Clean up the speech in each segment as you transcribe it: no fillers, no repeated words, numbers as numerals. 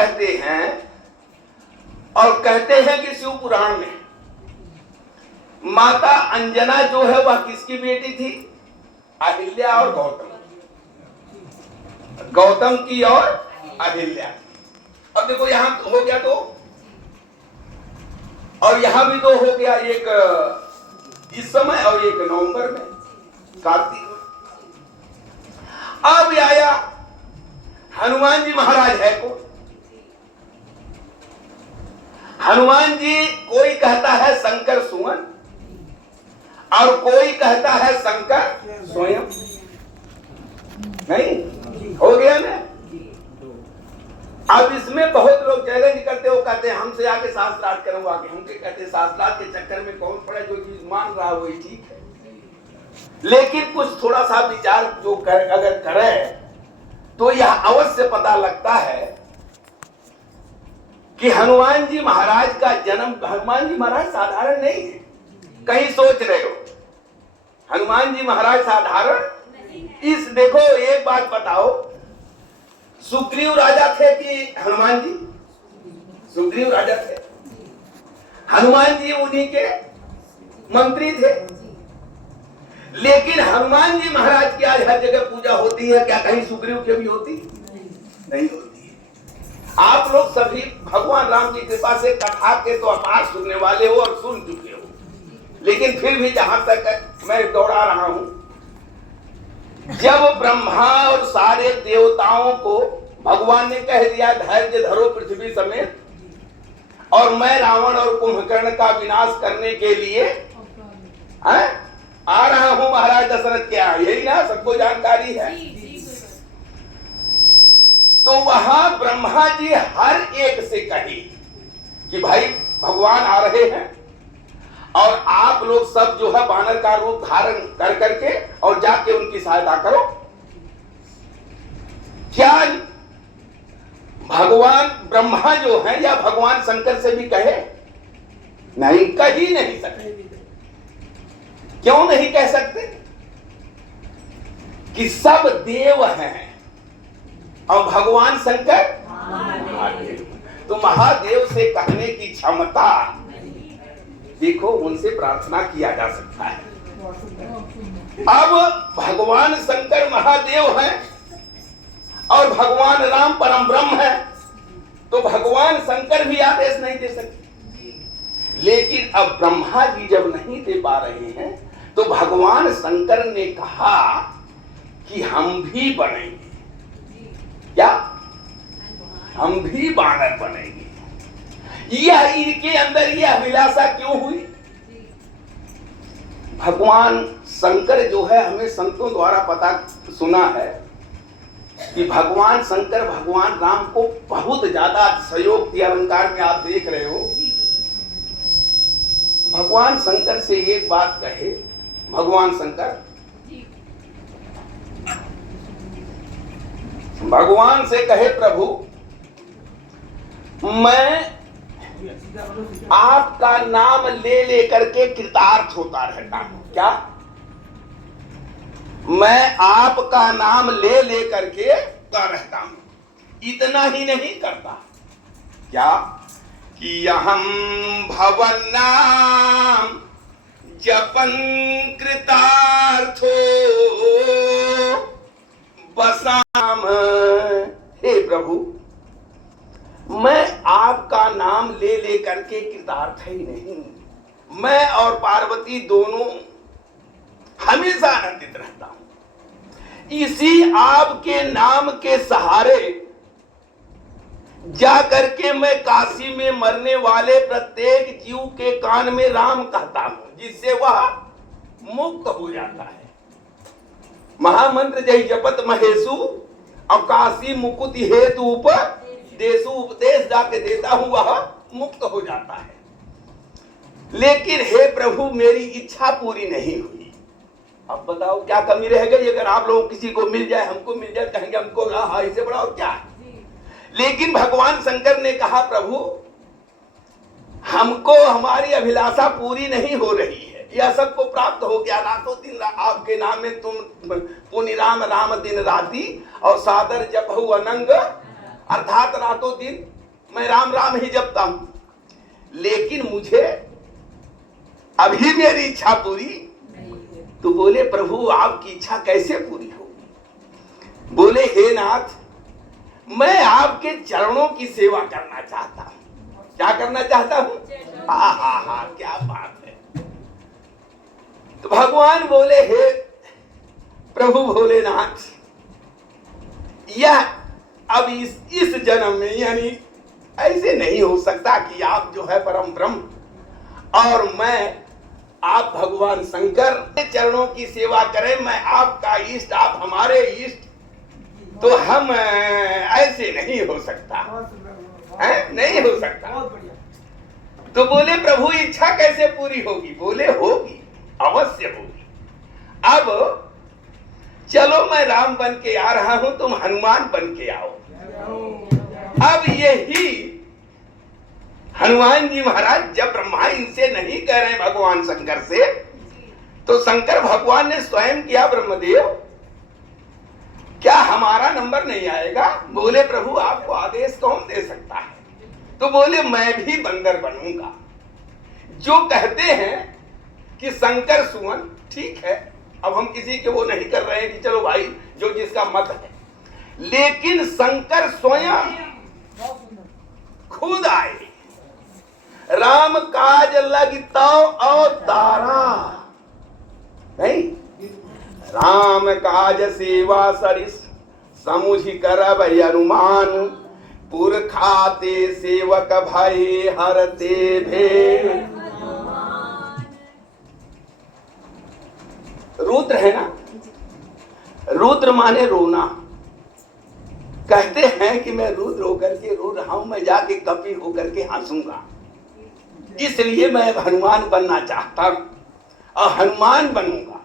कहते हैं और कहते हैं कि शिव पुराण में माता अंजना जो है वह किसकी बेटी थी? अहिल्या और गौतम, गौतम की और अहिल्या। अब देखो यहां हो गया तो, और यहां भी तो हो गया, एक इस समय और एक नवंबर में, कार्तिक में। अब आया हनुमान जी महाराज है को, हनुमान जी कोई कहता है शंकर सुमन और कोई कहता है शंकर स्वयं। नहीं हो गया ना? अब इसमें बहुत लोग चैलेंज करते हो, कहते हैं हमसे आके शास्त्रार्थ करवाओगे। हम कहते हैं शास्त्रार्थ के चक्कर में कौन पड़ा, जो चीज मान रहा वही ठीक है, लेकिन कुछ थोड़ा सा विचार जो अगर करे तो यह अवश्य पता लगता है कि हनुमान जी महाराज का जन्म, हनुमान जी महाराज साधारण नहीं है। कहीं सोच रहे हो हनुमान जी महाराज साधारण? इस देखो एक बात बताओ, सुग्रीव राजा थे कि हनुमान जी? सुग्रीव राजा थे, हनुमान जी उन्हीं के मंत्री थे। लेकिन हनुमान जी महाराज की आज हर जगह पूजा होती है, क्या कहीं सुग्रीव की भी होती? नहीं होती है। आप लोग सभी भगवान राम की कृपा से कथा के तो अपार सुनने वाले हो और सुन चुके हो, लेकिन फिर भी जहां तक मैं दौड़ा रहा हूं, जब ब्रह्मा और सारे देवताओं को भगवान ने कह दिया धैर्य धरो पृथ्वी समेत, और मैं रावण और कुंभकर्ण का विनाश करने के लिए आ रहा हूं महाराज दशरथ के यहाँ, यही ना सबको जानकारी है। तो वहां ब्रह्मा जी हर एक से कही कि भाई भगवान आ रहे हैं और आप लोग सब जो है बानर का रूप धारण कर करके और जाके उनकी सहायता करो। क्या भगवान ब्रह्मा जो है या भगवान शंकर से भी कहे? नहीं, कह ही नहीं सकते। क्यों नहीं कह सकते? कि सब देव हैं और भगवान शंकर महादेव। तो महादेव से कहने की क्षमता, देखो उनसे प्रार्थना किया जा सकता है। अब भगवान शंकर महादेव हैं और भगवान राम परम ब्रह्म है, तो भगवान शंकर भी आदेश नहीं दे सकते। लेकिन अब ब्रह्मा जी जब नहीं दे पा रहे हैं तो भगवान शंकर ने कहा कि हम भी बनेंगे। क्या? हम भी बानर बनेंगे। यह इनके अंदर यह अभिलाषा क्यों हुई? भगवान शंकर जो है, हमें संतों द्वारा पता सुना है कि भगवान शंकर भगवान राम को बहुत ज्यादा सहयोग किया। अलंकार में आप देख रहे हो, भगवान शंकर से एक बात कहे, भगवान शंकर भगवान से कहे प्रभु मैं आपका नाम ले लेकर के कृतार्थ होता रहता हूं। क्या? मैं आपका नाम ले लेकर के रहता हूं। इतना ही नहीं करता, क्या कि अहम भवन नाम जपन कृतार्थो बसाम। हे प्रभु, मैं आपका नाम ले लेकर के कृतार्थ ही नहीं, मैं और पार्वती दोनों हमेशा आनंदित रहता हूं। इसी आपके नाम के सहारे जाकर के मैं काशी में मरने वाले प्रत्येक जीव के कान में राम कहता हूं, जिससे वह मुक्त हो जाता है। महामंत्र जय जपत महेशु और काशी मुकुट हेतु उपदेशु, उपदेश जाके देता हूं, वह मुक्त हो जाता है। लेकिन हे प्रभु मेरी इच्छा पूरी नहीं हुई। अब बताओ क्या कमी रह गई? अगर आप लोगों किसी को मिल जाए, हमको मिल जाए, कहेंगे हमको हाँ इससे बड़ा और क्या। लेकिन भगवान शंकर ने कहा प्रभु हमको हमारी अभिलाषा पूरी नहीं हो रही है, यह सबको प्राप्त हो गया। रातों दिन आपके नाम में तुम पुनि राम राम दिन राती और सादर जपहु अनंग अर्थात रातों दिन मैं राम राम ही जपता हूं, लेकिन मुझे अभी मेरी इच्छा पूरी। तो बोले प्रभु आपकी इच्छा कैसे पूरी होगी? बोले हे नाथ, मैं आपके चरणों की सेवा करना चाहता हूं। क्या करना चाहता हूं? हा हा हा, क्या बात है। तो भगवान बोले हे प्रभु भोलेनाथ, यह अब इस जन्म में यानी ऐसे नहीं हो सकता कि आप जो है परम ब्रह्म और मैं आप भगवान शंकर के चरणों की सेवा करें, मैं आपका इष्ट आप हमारे इष्ट, तो हम ऐसे नहीं हो सकता है, नहीं हो सकता। तो बोले प्रभु इच्छा कैसे पूरी होगी? बोले होगी, अवश्य होगी। अब चलो मैं राम बन के आ रहा हूं, तुम हनुमान बन के आओ। अब यही हनुमान जी महाराज जब ब्रह्मा इनसे नहीं कह रहे भगवान शंकर से, तो शंकर भगवान ने स्वयं किया, ब्रह्मदेव क्या हमारा नंबर नहीं आएगा? बोले प्रभु आपको आदेश कौन दे सकता है? तो बोले मैं भी बंदर बनूंगा। जो कहते हैं कि शंकर सुमन, ठीक है, अब हम किसी के वो नहीं कर रहे हैं कि चलो भाई जो जिसका मत है, लेकिन शंकर स्वयं खुद आए, राम काज लगता अवतारा, नहीं राम काज सेवा सरिस समुझ करब अनुमान, पुरखाते सेवक भय हरते भेद। रुद्र है ना, रुद्र माने रोना। कहते हैं कि मैं रुद्र होकर के रो रहा हूं, मैं जाके कपि होकर के हंसूंगा, इसलिए मैं हनुमान बनना चाहता हूं और हनुमान बनूंगा।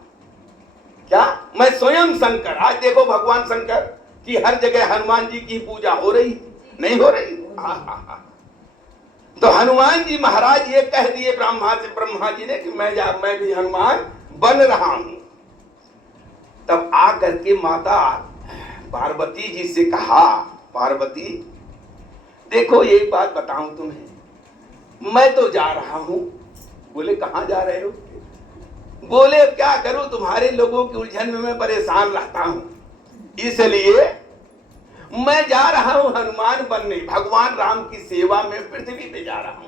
क्या मैं स्वयं शंकर, आज देखो भगवान शंकर की हर जगह हनुमान जी की पूजा हो रही, नहीं हो रही? तो हनुमान जी महाराज ये कह दिए ब्रह्मा जी ने कि मैं भी हनुमान बन रहा हूं। तब आ करके माता पार्वती जी से कहा, पार्वती देखो एक बात बताऊं तुम्हें, मैं तो जा रहा हूं। बोले कहां जा रहे हो? बोले अब क्या करूं, तुम्हारे लोगों की उलझन में मैं परेशान रहता हूं, इसलिए मैं जा रहा हूं हनुमान बनने, भगवान राम की सेवा में पृथ्वी पे जा रहा हूं।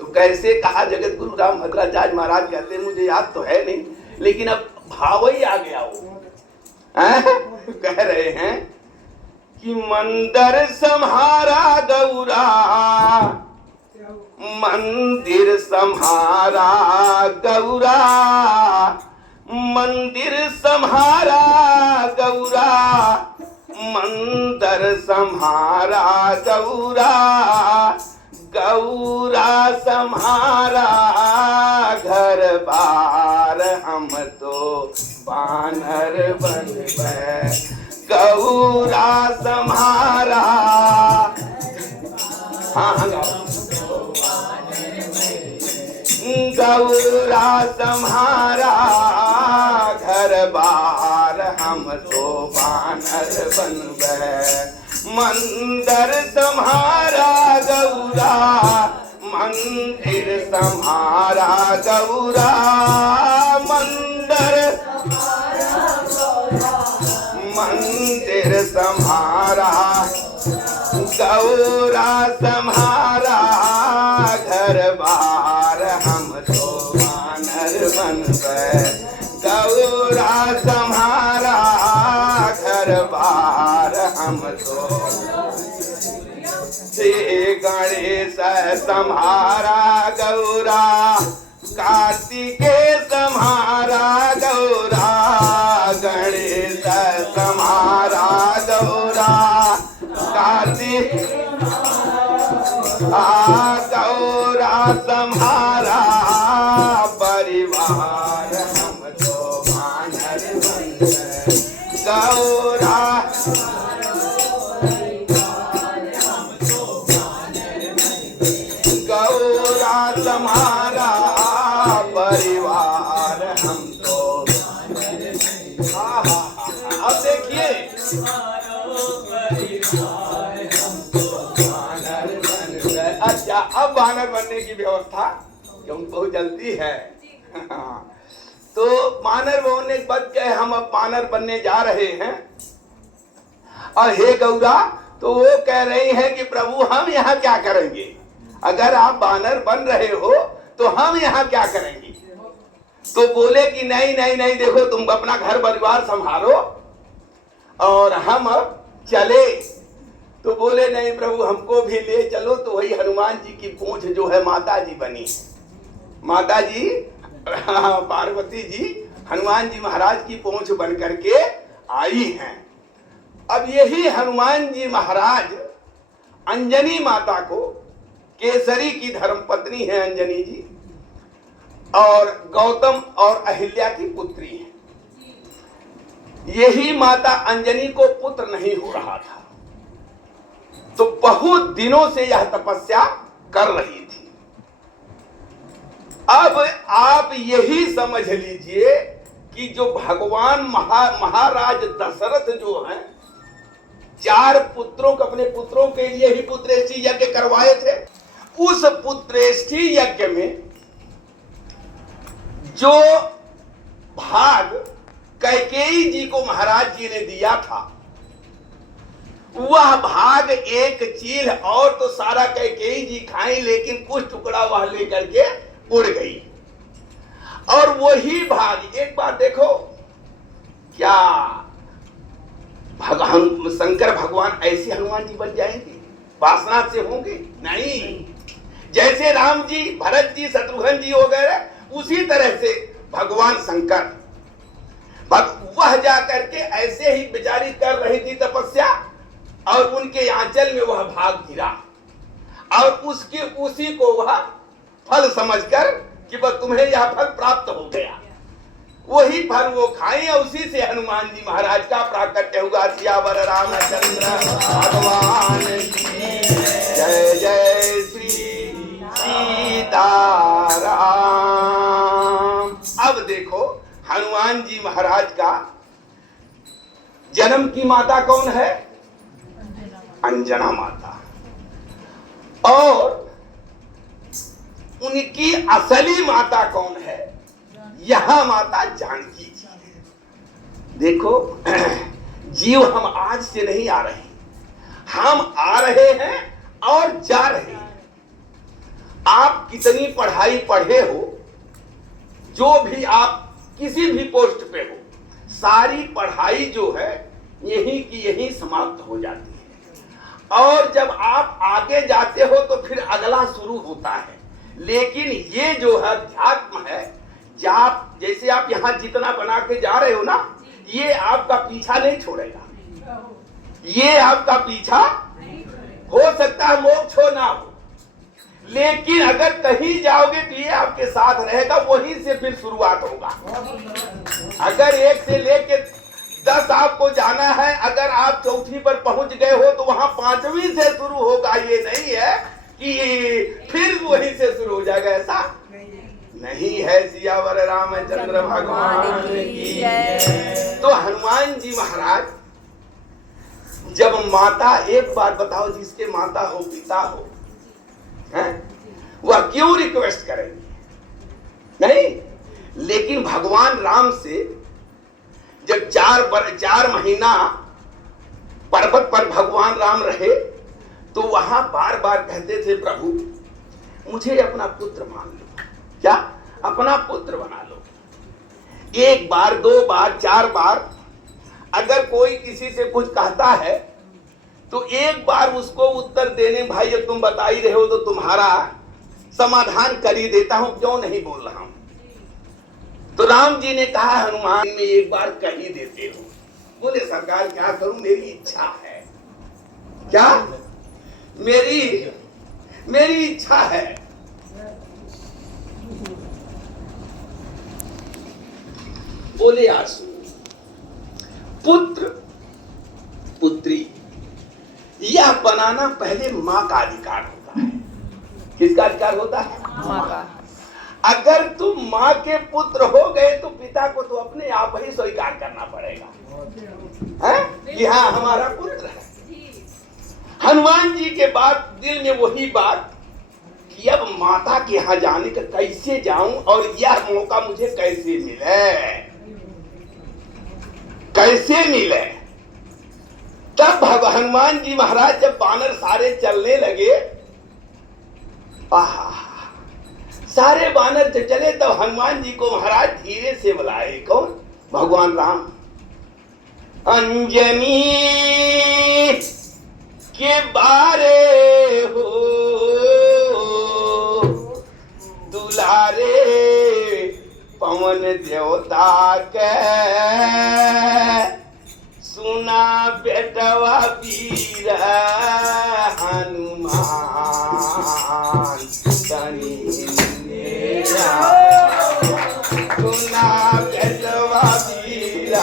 तो कैसे कहा? जगत गुरु राम भद्राचार्य महाराज कहते हैं, मुझे याद तो है नहीं, लेकिन अब भाव ही आ गया वो कह रहे हैं कि मंदिर सम्हारा गौरा, मंदिर सम्हारा गौरा, मंदिर सम्हारा गौरा, मंदिर सम्हारा गौरा, गौरा सम्हारा घर बार, हम तो बानर बन गए, गौरा सम्हारा। हाँ गौरा सम्हारा घर बार, हम तो बानर बन गए, मंदिर सम्हारा गौरा, मंदिर सम्हारा गौरा, मंदिर सम्हारा गौरा सम्हारा घर बार, हम तो बानर बन गए, गौरा सम्हारा घर बार, हम तो श्री गणेश सम्हारा गौरा, कार्तिकेय सम्हारा गौरा, गणेश सम्हारा गौरा, कार्तिक गौरा सम्हारा परिवार, हम तो बानर बन गए, गौरा गौरा सम्हारा परिवार, हम तो। अब देखिए अब वानर बनने की व्यवस्था क्योंकि बहुत जल्दी है। तो वानर बनने के बाद क्या है, हम अब वानर बनने जा रहे हैं। और हे गौरा, तो वो कह रही है कि प्रभु हम यहाँ क्या करेंगे, अगर आप वानर बन रहे हो तो हम यहाँ क्या करेंगे। तो बोले कि नहीं नहीं नहीं, देखो तुम अपना घर परिवार संभालो और हम अब चले। तो बोले नहीं प्रभु हमको भी ले चलो। तो वही हनुमान जी की पूंछ जो है माता जी बनी। माता जी पार्वती जी हनुमान जी महाराज की पूंछ बन करके आई हैं। अब यही हनुमान जी महाराज अंजनी माता को, केसरी की धर्मपत्नी है अंजनी जी, और गौतम और अहिल्या की पुत्री है। यही माता अंजनी को पुत्र नहीं हो रहा था, तो बहुत दिनों से यह तपस्या कर रही थी। अब आप यही समझ लीजिए कि जो भगवान महाराज दशरथ जो हैं, 4 पुत्रों को, अपने पुत्रों के लिए ही पुत्रेष्टि यज्ञ करवाए थे। उस पुत्रेष्टि यज्ञ में जो भाग कैकेयी जी को महाराज जी ने दिया था, वह भाग एक चील और तो सारा कैकेयी जी खाई, लेकिन कुछ टुकड़ा वह लेकर के उड़ गई। और वही भाग, एक बार देखो, क्या भगवान शंकर भगवान ऐसे हनुमान जी बन जाएंगे, वासना से होंगे? नहीं। जैसे राम जी, भरत जी, शत्रुघ्न जी वगैरह, उसी तरह से भगवान शंकर, वह जाकर के ऐसे ही बेचारी कर रही थी तपस्या, और उनके आंचल में वह भाग गिरा, और उसी को वह फल समझकर कि बस तुम्हें यह फल प्राप्त हो गया, वही फल वो खाए। उसी से हनुमान जी महाराज का प्राकट्य हुआ। सियावर रामचंद्र भगवान की जय, जय श्री सीताराम। अब देखो हनुमान जी महाराज का जन्म की माता कौन है? अंजना माता। और उनकी असली माता कौन है? यह माता जानकी जी है। देखो जीव हम आज से नहीं आ रहे, हम आ रहे हैं और जा रहे हैं। आप कितनी पढ़ाई पढ़े हो, जो भी आप किसी भी पोस्ट पे हो, सारी पढ़ाई जो है यहीं की यहीं समाप्त हो जाती है। और जब आप आगे जाते हो तो फिर अगला शुरू होता है। लेकिन ये जो है अध्यात्म है, जैसे आप यहाँ जितना बना के जा रहे हो ना, ये आपका पीछा नहीं छोड़ेगा। ये आपका पीछा हो सकता है मोक्ष हो ना हो, लेकिन अगर कहीं जाओगे तो ये आपके साथ रहेगा, वहीं से फिर शुरुआत होगा। अगर 1 से लेके 10 आपको जाना है, अगर आप चौथी पर पहुंच गए हो तो वहां 5वीं से शुरू होगा। ये नहीं है कि फिर वहीं से शुरू हो जाएगा, ऐसा नहीं है। सियावर रामचंद्र भगवान की जय। तो हनुमान जी महाराज जब माता, एक बार बताओ, जिसके माता हो पिता हो, वह क्यों रिक्वेस्ट करेंगे? नहीं। लेकिन भगवान राम से जब 4 महीना पर्वत पर भगवान राम रहे, तो वहां बार बार कहते थे, प्रभु मुझे अपना पुत्र मान लो। क्या? अपना पुत्र बना लो। 1 बार, 2 बार, 4 बार अगर कोई किसी से कुछ कहता है तो एक बार उसको उत्तर देने, भाई जब तुम बता ही रहे हो तो तुम्हारा समाधान कर ही देता हूं, क्यों नहीं बोल रहा हूं। तो राम जी ने कहा, हनुमान में एक बार कह ही देते हो। बोले सरकार क्या करूं, मेरी इच्छा है। क्या? मेरी इच्छा है। बोले आंसू, पुत्र पुत्री यह बनाना पहले मां का अधिकार होता है। किसका अधिकार होता है? मां का। अगर तुम मां के पुत्र हो गए तो पिता को तो अपने आप ही स्वीकार करना पड़ेगा, है कि हाँ हमारा पुत्र है। हनुमान जी के बाद दिल में वही बात कि अब माता के यहाँ जाने का कैसे जाऊं और यह मौका मुझे कैसे मिले, कैसे मिले। तब हनुमान जी महाराज जब बानर सारे चलने लगे, आहा, सारे बानर जब चले तब हनुमान जी को महाराज धीरे से बुलाए। कौन? भगवान राम। अंजनी के बारे हो दुलारे पवन देवता के, सुना बेटवा वीर हनुमान तनी मेरा, सुना बेटवा वीर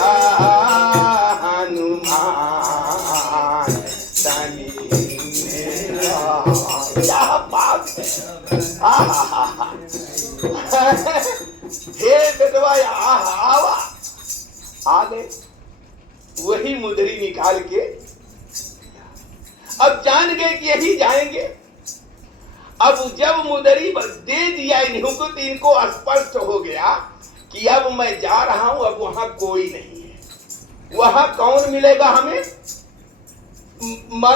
हनुमान तनी मेरा। क्या बात है! आहा, हे बेटवा आवा, आ गए। वही मुदरी निकाल के अब जान गए कि यही जाएंगे। अब जब मुदरी दे दिया इन्हों को तो इनको स्पष्ट हो गया कि अब मैं जा रहा हूं, अब वहां कोई नहीं है। वहां कौन मिलेगा हमें?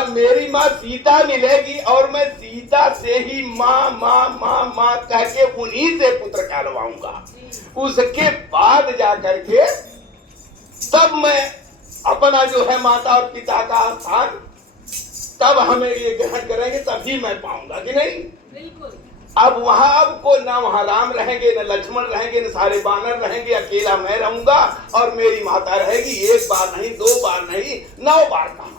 मेरी माँ सीता मिलेगी और मैं सीता से ही माँ माँ माँ माँ कह के उन्हीं से पुत्र कहलवाऊंगा। उसके बाद जा करके तब मैं अपना जो है माता और पिता का स्थान तब हमें ये ग्रहण करेंगे, तभी मैं पाऊंगा कि नहीं। बिल्कुल। अब वहां अब को ना वहां राम रहेंगे, न लक्ष्मण रहेंगे, न सारे बानर रहेंगे, अकेला मैं रहूंगा और मेरी माता रहेगी। एक बार नहीं, दो बार नहीं, 9 बार कहा।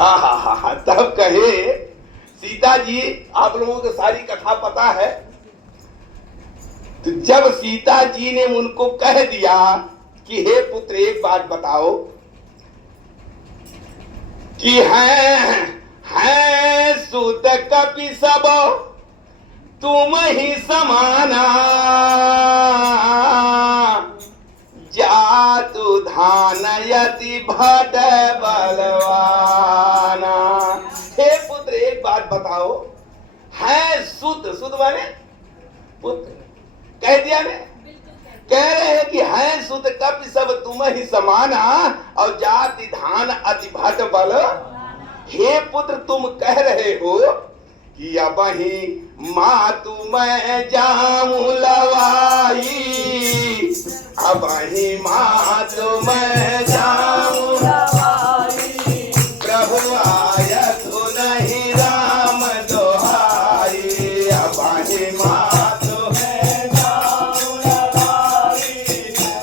आहा, तब कहे सीता जी, आप लोगों को सारी कथा पता है। तो जब सीता जी ने उनको कह दिया कि हे पुत्र एक बात बताओ कि है सुत कपि सब तुम ही समाना, जातु धान यति भट बलवाना। हे पुत्र एक बात बताओ, है सुत, सुत माने पुत्र, कह दिया ने, कह रहे हैं कि है सुत कपि सब तुम ही समाना और जाति धान अति भट बल। हे पुत्र तुम कह रहे हो कि अब ही माँ तुम्हें जाऊं लवाई, अब ही माँ तुम्हें जाऊं लवाई, प्रभु आया तो नहीं राम दोहाई, अब ही माँ तुम्हें जाऊं लवाई,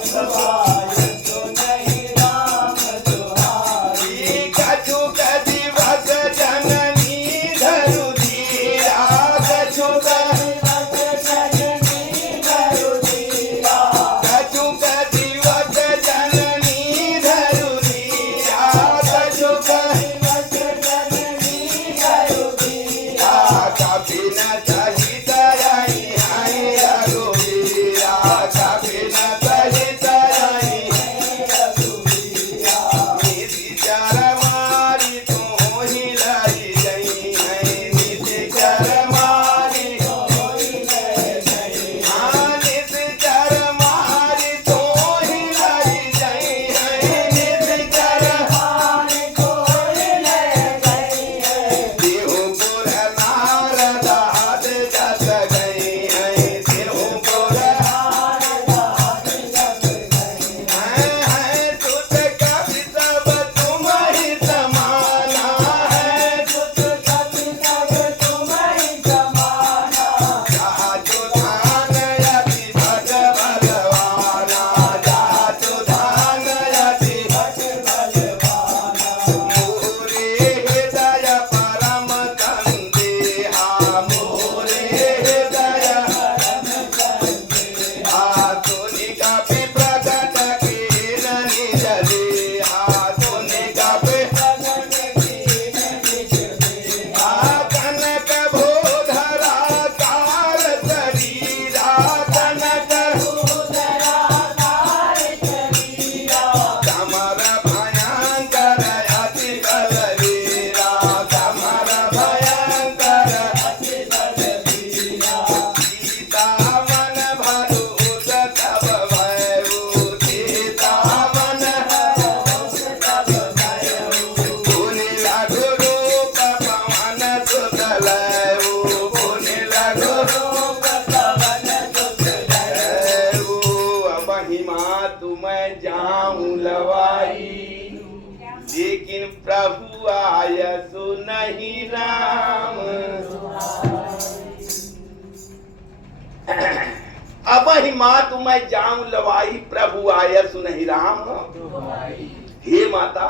प्रभु आया तो नहीं राम दोहाई, कछु कदी भग जननी धरु धीरा, कछु कदी भग जननी धरु धीरा, कछु कदी भग जननी धरु आय सुनहि राम। अब ही मात मैं जाऊं लवाई, प्रभु आय सुनहि राम। हे माता,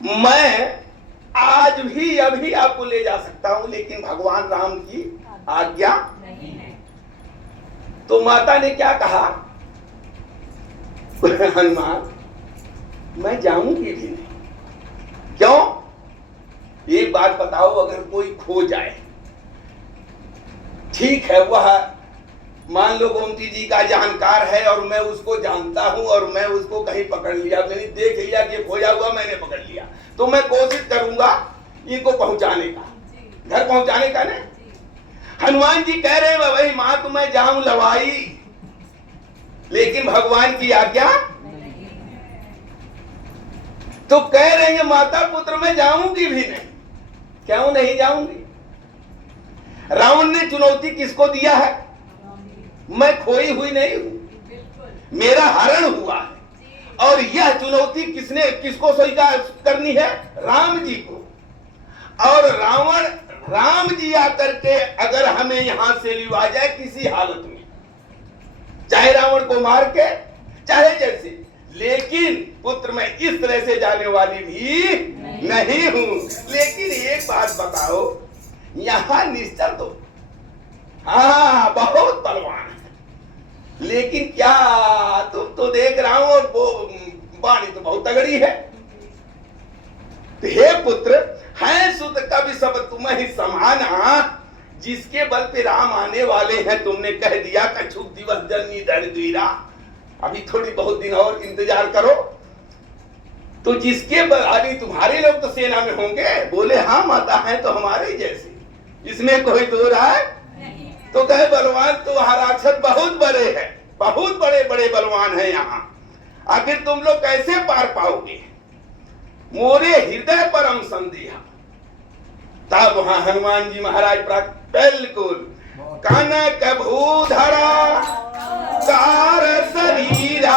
मैं आज भी अभी आपको ले जा सकता हूं, लेकिन भगवान राम की आज्ञा नहीं है। तो माता ने क्या कहा, हनुमान मैं जाऊंगी भी नहीं। क्यों? एक बात बताओ, अगर कोई खो जाए, ठीक है, वह मान लो गोमती जी का जानकार है और मैं उसको जानता हूं और मैं उसको कहीं पकड़ लिया, मैंने देख लिया कि खोया हुआ, मैंने पकड़ लिया, तो मैं कोशिश करूंगा इनको पहुंचाने का, घर पहुंचाने का ना। हनुमान जी कह रहे हैं वही मां तो मैं जाऊं लवाई, लेकिन भगवान की आज्ञा तो कह रहे हैं माता पुत्र मैं जाऊंगी भी नहीं। क्यों नहीं जाऊंगी? रावण ने चुनौती किसको दिया है? मैं खोई हुई नहीं हूं, मेरा हरण हुआ है, और यह चुनौती किसको स्वीकार करनी है? राम जी को। और रावण राम जी आकर के अगर हमें यहां से लिवा जाए किसी हालत में, चाहे रावण को मार के, चाहे जैसे, लेकिन पुत्र मैं इस तरह से जाने वाली भी नहीं हूं। लेकिन एक बात बताओ, यहां निश्चल तो हाँ बहुत बलवान है, लेकिन क्या तुम तो देख रहा हूं, और वो वाणी तो बहुत तगड़ी है। तो हे पुत्र, है सुत कवि सब तुम ही समाना, जिसके बल पे राम आने वाले हैं। तुमने कह दिया कछुक दिवस जननी दरिद्रीरा, अभी थोड़ी बहुत दिन और इंतजार करो। तो जिसके बल तुम्हारे लोग तो सेना में होंगे। बोले हाँ माता है तो हमारे ही जैसे, इसमें कोई दो राय नहीं। तो कहे बलवान तो हराक्षर बहुत बड़े हैं, बहुत बड़े बड़े बलवान हैं यहाँ, आखिर तुम लोग कैसे पार पाओगे? मोरे हृदय परम संदेह। तब वहां हनुमान जी महाराज बिल्कुल कनक भूधरा कार शरीरा,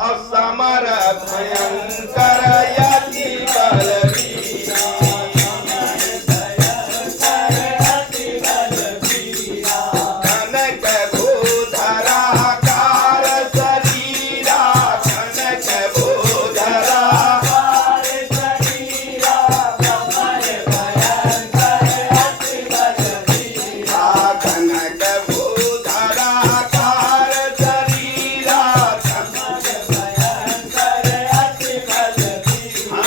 और समर भयंकर यति बलवीरा। कनक भूधरा कार शरीरा, कनक भूधरा कार शरीरा, समर भयंकर यति बलवीरा। कनक भूधरा कार शरीरा, समर भयंकर यति बलवीरा।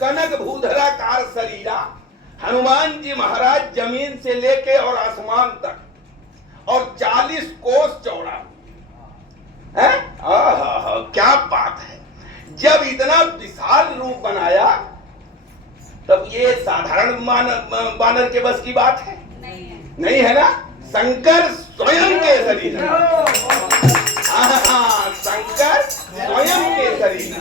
कनक भूधरा कार शरीरा, हनुमान जी महाराज जमीन से लेके और आसमान तक और 40 कोस चौड़ा है। क्या बात है! जब इतना विशाल रूप बनाया, तब ये साधारण बानर के बस की बात है? नहीं है ना। शंकर स्वयं के शरीर, शंकर स्वयं के शरीर,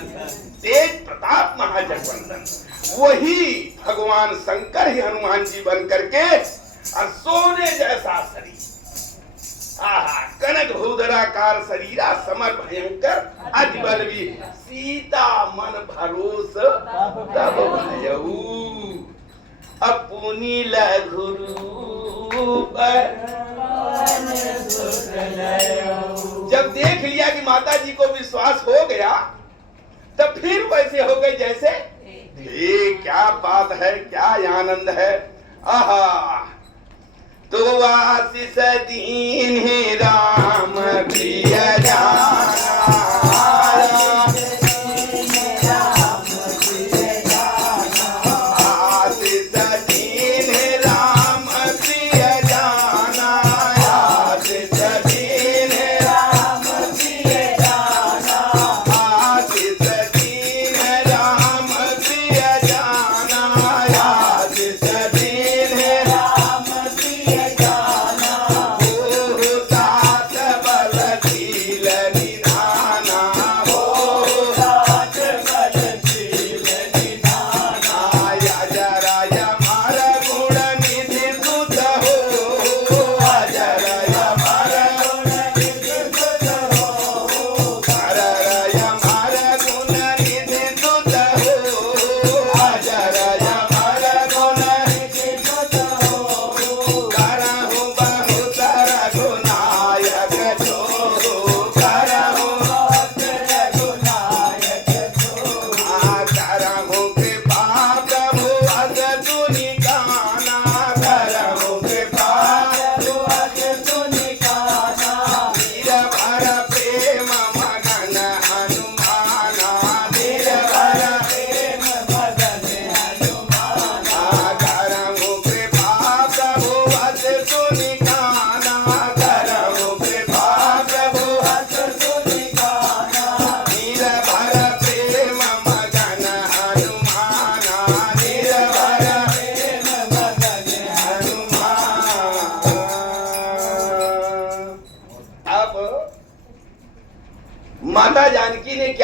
तेज प्रताप महाजगवंदन, वही भगवान शंकर ही हनुमान जी बन करके, और सोने जैसा शरीर, कनक भूधराकार शरीरा, समर भयंकर अति बलवीर, सीता मन भरोस तब भयऊ, अपनी लघु रूप। जब देख लिया कि माता जी को विश्वास हो गया, तब फिर वैसे हो गए जैसे, ये क्या बात है, क्या आनंद है। आहा, तो आशीष दीन ही राम प्रिय जाना,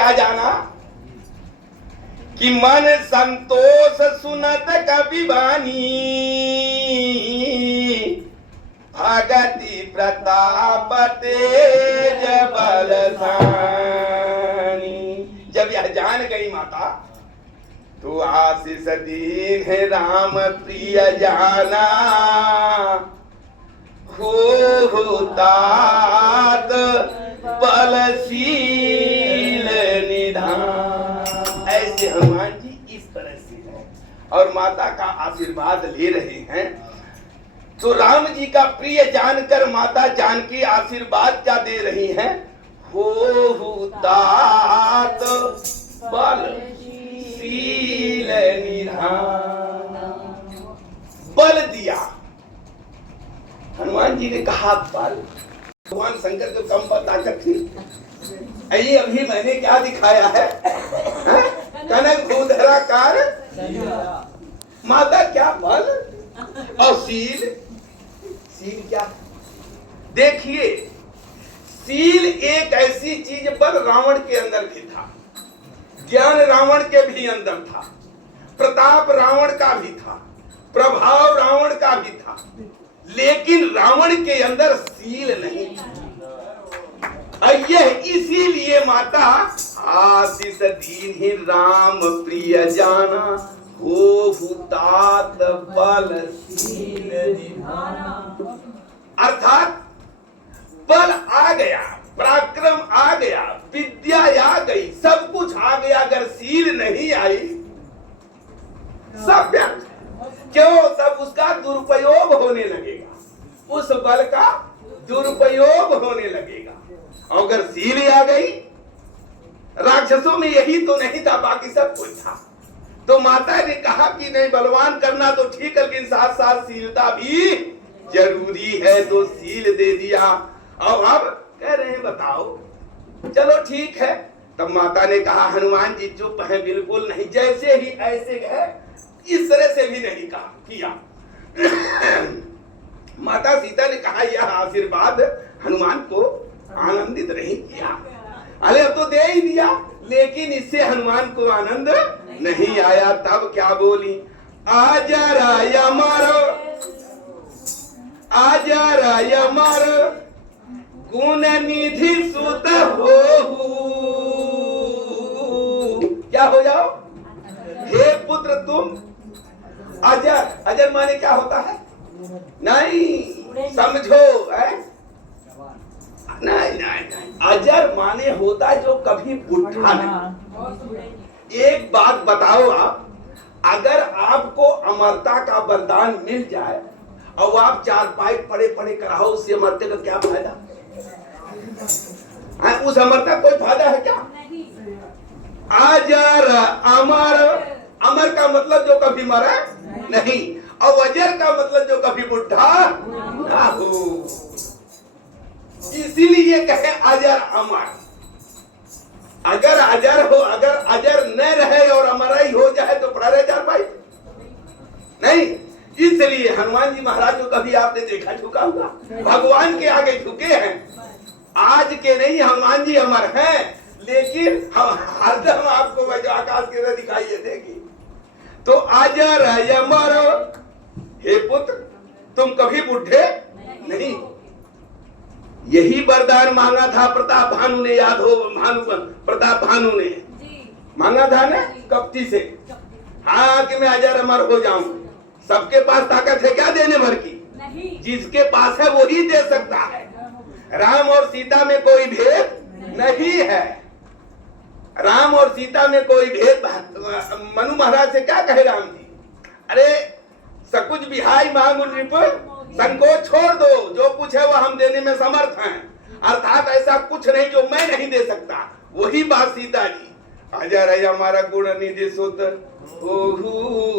क्या जाना कि मन संतोष सुनत कवि बानी, भगति प्रताप तेज बलसानी। जब यह जान गई माता तो आशीष दीन है राम प्रिय जाना, हो तात बलशील निधान। ऐसे हनुमान जी इस तरह से है और माता का आशीर्वाद ले रहे हैं। तो राम जी का प्रिय जानकर माता जानकी आशीर्वाद क्या दे रही हैं? हो तात बलशील निधान। बल दिया। हनुमान जी ने कहा बल। भगवान शंकर को कम पर ताकत थी? अभी मैंने क्या दिखाया है? कनक भूधराकार माता क्या बल और शील। शील क्या? देखिए, शील एक ऐसी चीज बल रावण के अंदर भी था, ज्ञान रावण के भी अंदर था, प्रताप रावण का भी था, प्रभाव रावण का भी था, लेकिन रावण के अंदर शील नहीं था। यह इसीलिए माता आशीष दीन ही राम प्रिय जाना, हो तात बलशील निधाना। अर्थात बल आ गया, पराक्रम आ गया, विद्या आ गई, सब कुछ आ गया, अगर शील नहीं आई सब व्यर्थ। क्यों? तब उसका दुरुपयोग होने लगेगा, उस बल का दुरुपयोग होने लगेगा। और अगर शील आ गई, राक्षसों में यही तो नहीं था, बाकी सब कुछ था। तो माता ने कहा कि नहीं, बलवान करना तो ठीक है, लेकिन साथ साथ शीलता भी जरूरी है, तो शील दे दिया। और अब कह रहे हैं बताओ, चलो ठीक है। तब माता ने कहा हनुमान जी चुप हैं, बिल्कुल नहीं, जैसे ही ऐसे है इस तरह से भी नहीं कहा किया। माता सीता ने कहा यह आशीर्वाद हनुमान को आनंदित नहीं किया। अरे अब तो दे ही दिया, लेकिन इससे हनुमान को आनंद नहीं आया। तब क्या बोली? आजा यमर गुण निधि सुत हो। क्या हो जाओ? हे पुत्र तुम अजर। अजर माने क्या होता है? नहीं समझो है? नहीं, अजर माने होता है जो कभी बुढ़ा नहीं। एक बात बताओ आप, अगर आपको अमरता का वरदान मिल जाए और आप चारपाई पड़े पड़े कराओ, उससे अमरते का क्या फायदा? उस अमरता कोई फायदा है क्या? अजर अमर, अमर का मतलब जो कभी मरा नहीं, और अजर का मतलब जो कभी बुढ़ा ना हो। इसीलिए कहे अजर अमर। अगर अजर हो, अगर अजर न रहे और अमर ही हो जाए तो पड़ा रहे चारपाई नहीं। इसलिए हनुमान जी महाराज को कभी आपने देखा झुका हुआ? भगवान के आगे झुके हैं। आज के नहीं, हनुमान जी अमर हैं, लेकिन हम हरदम आपको जो आकाश के दिखाई देगी। तो अजर अमर, हे पुत्र तुम कभी बुढ़े नहीं। यही वरदान मांगा था प्रताप भानु ने, याद हो? प्रताप भानु ने मांगा था ना कपटी से, हाँ कि मैं अजर अमर हो जाऊं। सबके पास ताकत है क्या देने भर की? नहीं। जिसके पास है वही दे सकता है। राम और सीता में कोई भेद नहीं है। राम और सीता में कोई भेद। मनु महाराज से क्या कहे राम जी? अरे सकुच बिहाई मांगु नृप, संकोच छोड़ दो, जो कुछ है वो हम देने में समर्थ हैं। अर्थात ऐसा कुछ नहीं जो मैं नहीं दे सकता। वही बात सीता जी, अजर है हमारा गुण निधि सुत,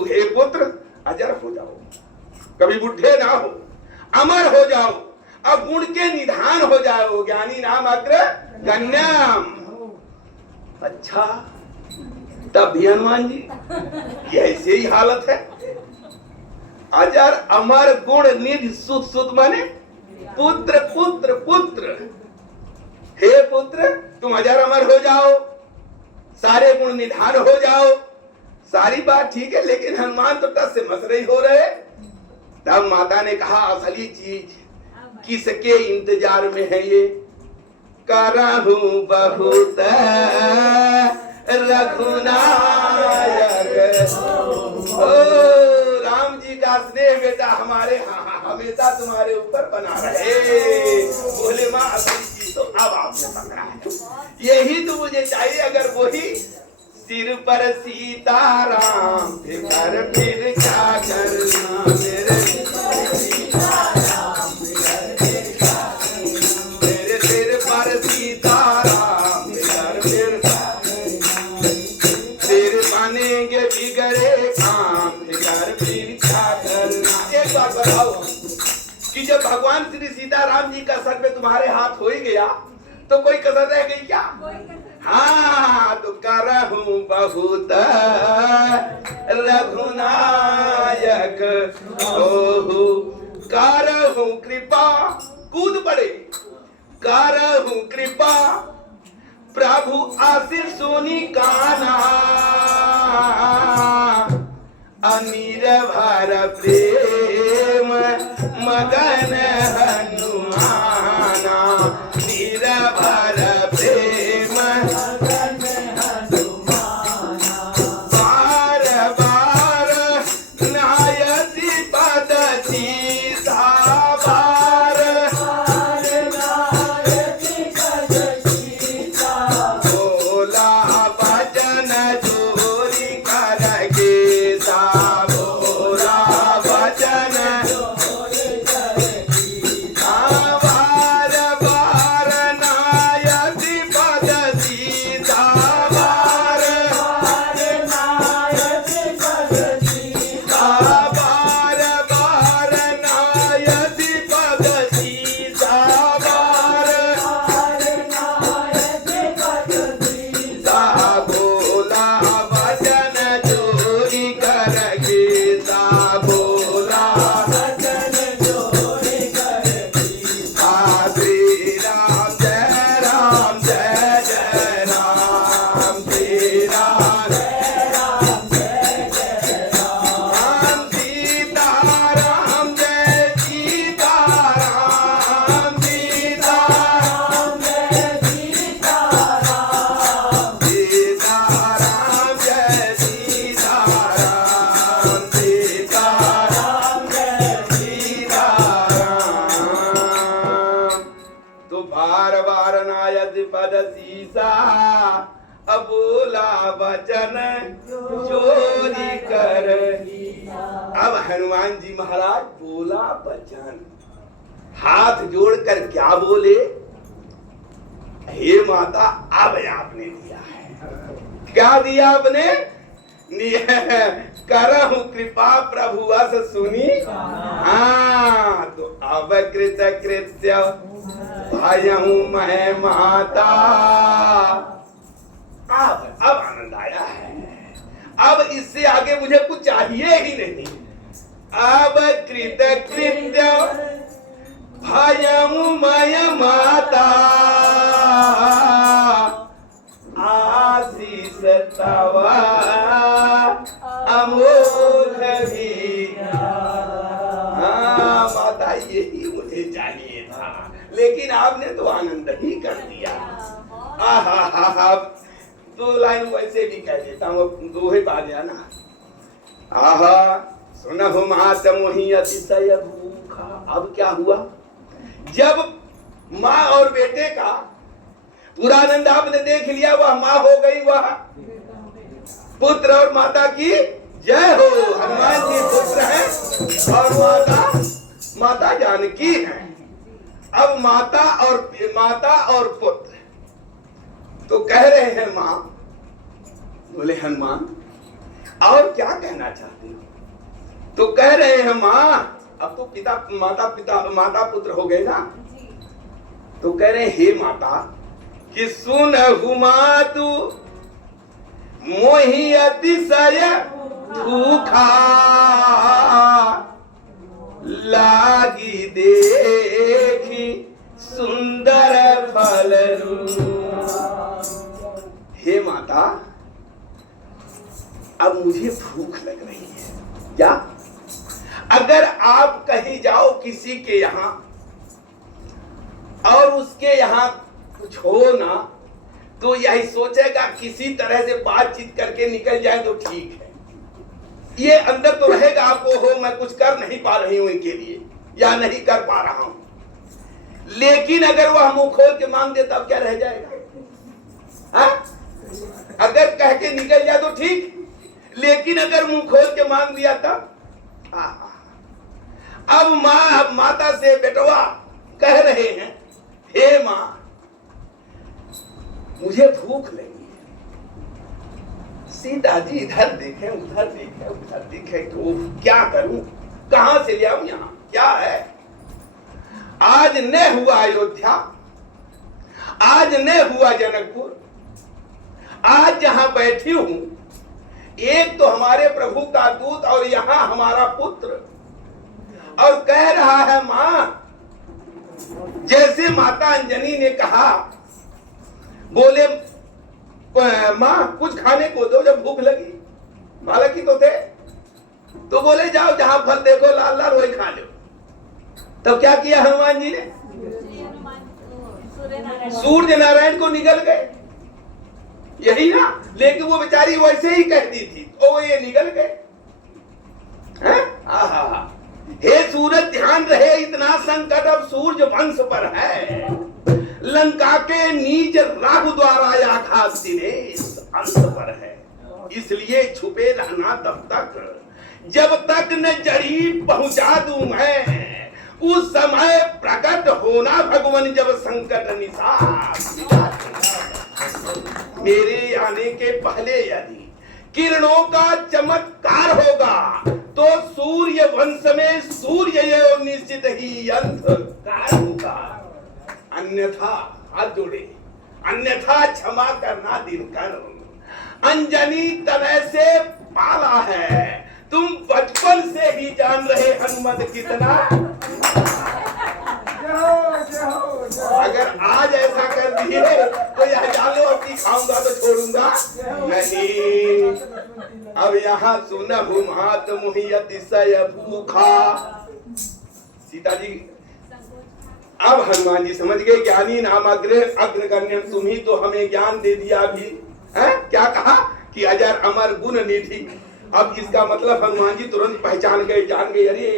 हे पुत्र अजर हो जाओ, कभी बुढ़े ना हो, अमर हो जाओ, अब गुण के निधान हो जाओ, ज्ञानी नाम अग्र गण्याम। अच्छा, तब भी हनुमान जी ये ऐसे ही हालत है। अजर अमर गुण निधि सुत, सुत माने पुत्र पुत्र पुत्र। हे पुत्र तुम अजर अमर हो जाओ, सारे गुण निधान हो जाओ, सारी बात ठीक है, लेकिन हनुमान तो टस से मस रही हो रहे। तब माता ने कहा असली चीज किसके इंतजार में है ये? करहु बहुत रघुनायक। ओ राम जी का स्नेह बेटा हमारे हमेशा तुम्हारे ऊपर बना रहे। बोले माँ असली चीज तो अब आपने पकड़ा है, यही तो मुझे चाहिए। अगर वही सिर पर सीताराम फिर क्या करना मेरे सिर पर सीताराम फिर बनेंगे बिगड़े काम फिर क्या करना। एक बात बताओ कि जब भगवान श्री सीताराम जी का सर पे तुम्हारे हाथ हो ही गया तो कोई कसर रह गई क्या? हाँ, तो करहूं बहुत रघुनायक ओहु करहूं कृपा। कूद पड़े, करहूं कृपा प्रभु आशीष सुनी काना अनिर्भर प्रेम मगन हनुमाना निरभर प्रेम बार बार नायति पद सीता बार बोला भजन जोरी कर गीता बोला भजन बोला वचन चोरी कर। अब हनुमान जी महाराज बोला वचन, हाथ जोड़कर क्या बोले? हे माता अब आपने दिया है। क्या दिया आपने? करहु कृपा प्रभु अस सुनी। हाँ, तो अब कृत कृत्य भयहु मैं माता। अब आनंद आया है, अब इससे आगे मुझे कुछ चाहिए ही नहीं। अब कृत कृत्य भयहु मैं माता आशीष तव अमोघ भी। हाँ माता यही मुझे चाहिए था, लेकिन आपने तो आनंद ही कर दिया। आहा, दो लाइन वैसे भी कह देता हूँ, दोहे पा गया ना। आहा सुनहु मात मोहि अतिशय भूखा। अब क्या हुआ? जब माँ और बेटे का पूरा आनंद आपने देख लिया, वह माँ हो गई, वह पुत्र और माता की जय हो। हनुमान जी पुत्र हैं और माता जानकी हैं। अब माता और पुत्र तो कह रहे हैं माँ। बोले हनुमान और क्या कहना चाहते हो? तो कह रहे हैं माँ, अब तो माता पुत्र हो गए ना। तो कह रहे हैं हे माता कि सुनहु मातु मोहि अतिशय भूखा लागी देखी सुंदर फल। हे माता अब मुझे भूख लग रही है। क्या अगर आप कहीं जाओ किसी के यहां और उसके यहां कुछ हो ना, तो यही सोचेगा किसी तरह से बातचीत करके निकल जाए तो ठीक है। ये अंदर तो रहेगा आपको, हो मैं कुछ कर नहीं पा रही हूं इनके लिए या नहीं कर पा रहा हूं, लेकिन अगर वह मुंह खोल के मांग दे तब क्या रह जाएगा? हा? अगर कह के निकल जाए तो ठीक, लेकिन अगर मुंह खोल के मांग दिया तब अब माता से बेटवा कह रहे हैं, हे मां मुझे भूख लगी है। सीता जी इधर देखें उधर देखें उधर देखें, तो क्या करूं, कहां से ले आऊं, यहां क्या है? आज न हुआ अयोध्या, आज न हुआ जनकपुर, आज जहां बैठी हूं एक तो हमारे प्रभु का दूत और यहां हमारा पुत्र, और कह रहा है मां, जैसे माता अंजनी ने कहा, बोले मां कुछ खाने को दो जब भूख लगी, बालक ही तो थे, तो बोले जाओ जहां फल देखो लाल लाल वही खा लो। तब क्या किया हनुमान जी ने? सूर्य नारायण को निगल गए, यही ना, लेकिन वो बेचारी वैसे ही कहती थी तो ये निगल गए। हे सूरज ध्यान रहे, इतना संकट अब सूर्य वंश पर है, लंका के नीच राहु द्वारा आघात दिनेश अंत पर है, इसलिए छुपे रहना तब तक जब तक न जड़ी पहुंचा दूं मैं, उस समय प्रकट होना भगवान जब संकट निसार। मेरे आने के पहले यदि किरणों का चमत्कार होगा तो सूर्य वंश में सूर्य ये निश्चित ही अंधकार होगा, अन्यथा हाथ जोड़े, अन्यथा क्षमा करना दिनकर। अंजनी तनय से पाला है, तुम बचपन से ही जान रहे हनुमत कितना। अगर आज ऐसा कर दिए तो यह जान लो अब की खाऊंगा तो छोड़ूंगा नहीं। अब यहाँ सुनहु मात मुहि अतिशय भूखा। सीता जी अब हनुमान जी समझ गए, ज्ञानी नाम अग्रगण्य, तुम ही तो हमें ज्ञान दे दिया अभी है। क्या कहा कि अजर अमर गुण निधि। अब इसका मतलब हनुमान जी तुरंत पहचान गए, जान गए, अरे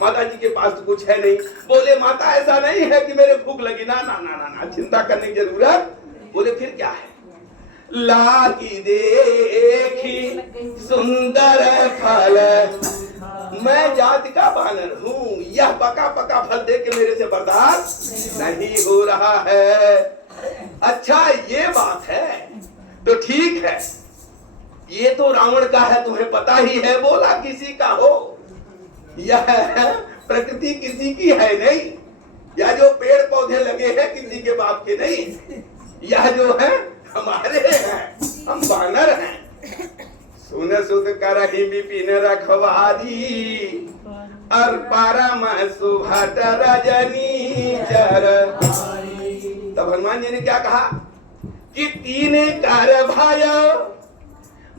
माता जी के पास तो कुछ है नहीं। बोले माता ऐसा नहीं है कि मेरे भूख लगी, ना ना ना ना ना, चिंता करने की जरूरत। बोले फिर क्या है? लागी देखी सुंदर फल, मैं जाति का बानर हूँ, यह पका पका फल देख के मेरे से बर्दाश्त नहीं हो रहा है। अच्छा ये बात है तो ठीक है, ये तो रावण का है, तुम्हें पता ही है, बोला किसी का हो, यह प्रकृति किसी की है नहीं, या जो पेड़ पौधे लगे हैं किसी के बाप के नहीं, यह जो है हमारे हैं, हम बानर हैं। सुन सुत करहि विपिन रखवारी, और परम सुभट रजनी चर। तब हनुमान जी ने क्या कहा कि तीन कर भय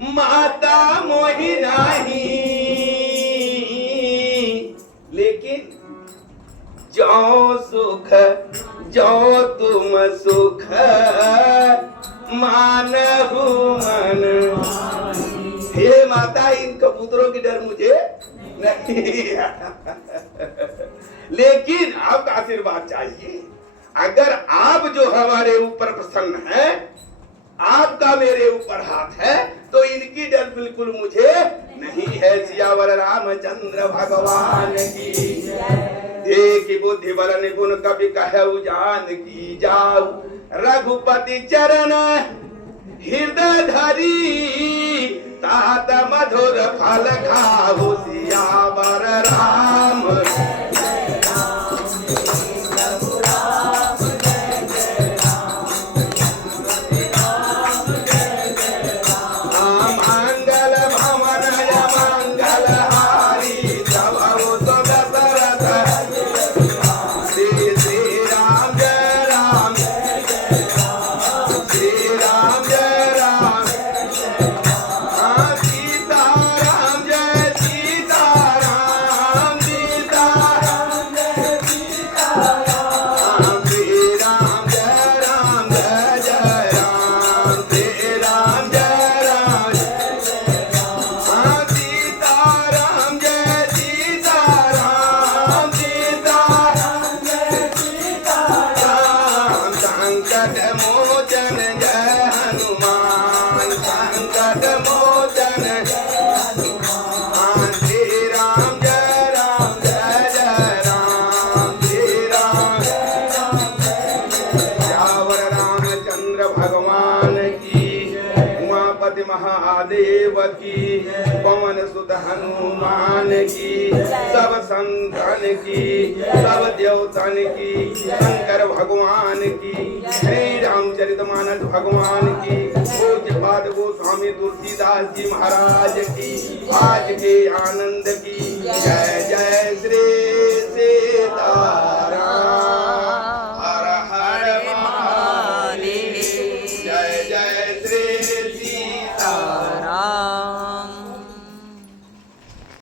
माता मोहि नाही, लेकिन जो सुख जो तुम सुख मानहु मन। हे माता, इन कबूतरों की डर मुझे नहीं लेकिन आपका आशीर्वाद चाहिए। अगर आप जो हमारे ऊपर प्रसन्न है, आपका मेरे ऊपर हाथ है, तो इनकी डर बिल्कुल मुझे नहीं है। सियावर रामचंद्र भगवान की देखी बुद्धि बल निपुण कभी कहु जान की जाऊ, रघुपति चरण हृदय धरी, तात मधुर फल खाहु सियावर राम। भगवान की, उमापति महादेव की, पवन सुत हनुमान की, सब संतन की, सब देवतन की, शंकर भगवान की, श्री रामचरितमानस भगवान की, पूज्यपाद गोस्वामी तुलसीदास जी महाराज की, आज के आनंद की, जय जय श्री